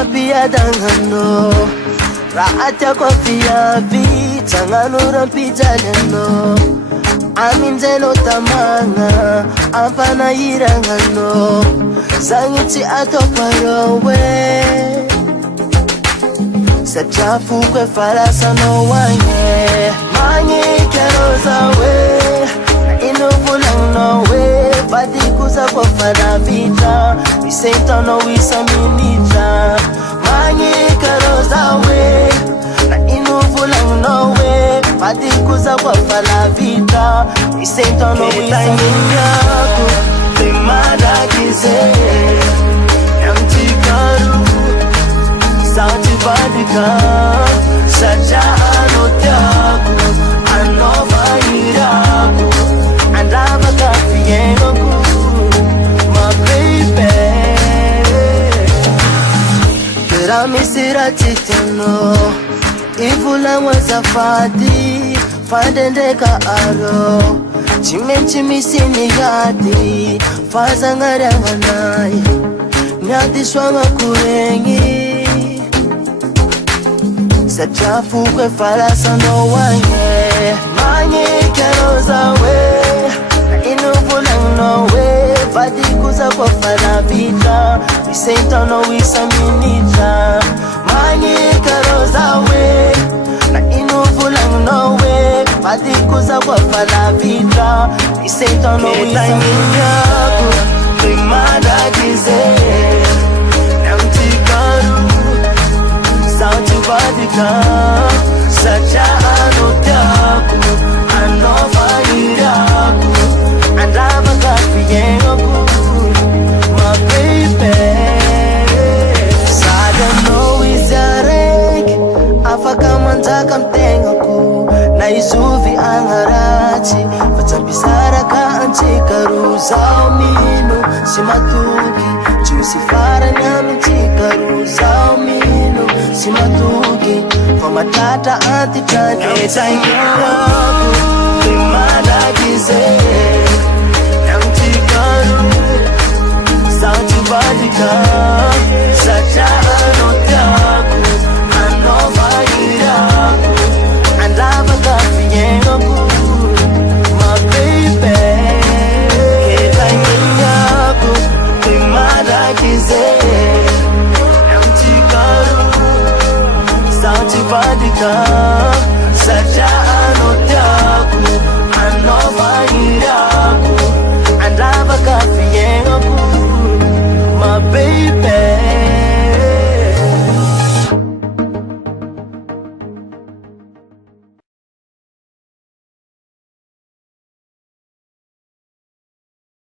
Abiadangano Raatya kwa fiyabi Tanganura pijaleno Aminzelo tamanga Ampana irangano Zangiti atoparowe Sechafu kwe falasa no wange Mangi kerozawe Inuvulang no we Badikuza kwa faravita Isentano wisaminita Mangi kerozawe Inuvulang no we Badikuza kwa faravita Isentano wisaminita Timada kize Yamtikaru Sauti badika Sacha anotaku Anova iraku Andava kafiyengoku My baby Kera misira titano Ivula mwazafadi Fandendeka aro Chimenchi misini gati Faza ngaranganai Nyati swanga kurengi Sechafu kwe falasa no wange Mangi kerozawe Inuvulang no we Badikuza kwa faravita Isentano wisaminita Mangi kerozawe Inuvulang no we Badikuza kwa faravita Isentano wisaminita Primada kize Namtikaru Sauti badika Sacha anotaku Anova iraku Andava kafiyengoku My baby Sada no izarek Afaka mantaka mtengoku Na izuvi angarati Vatambisara ka antikaru Zao minu simatuki Chusifara nyami chikaru Zao minu simatuki Famatata antitani Etangiraku Timada kize Yamtikaru Sauti badika Sacha anotaku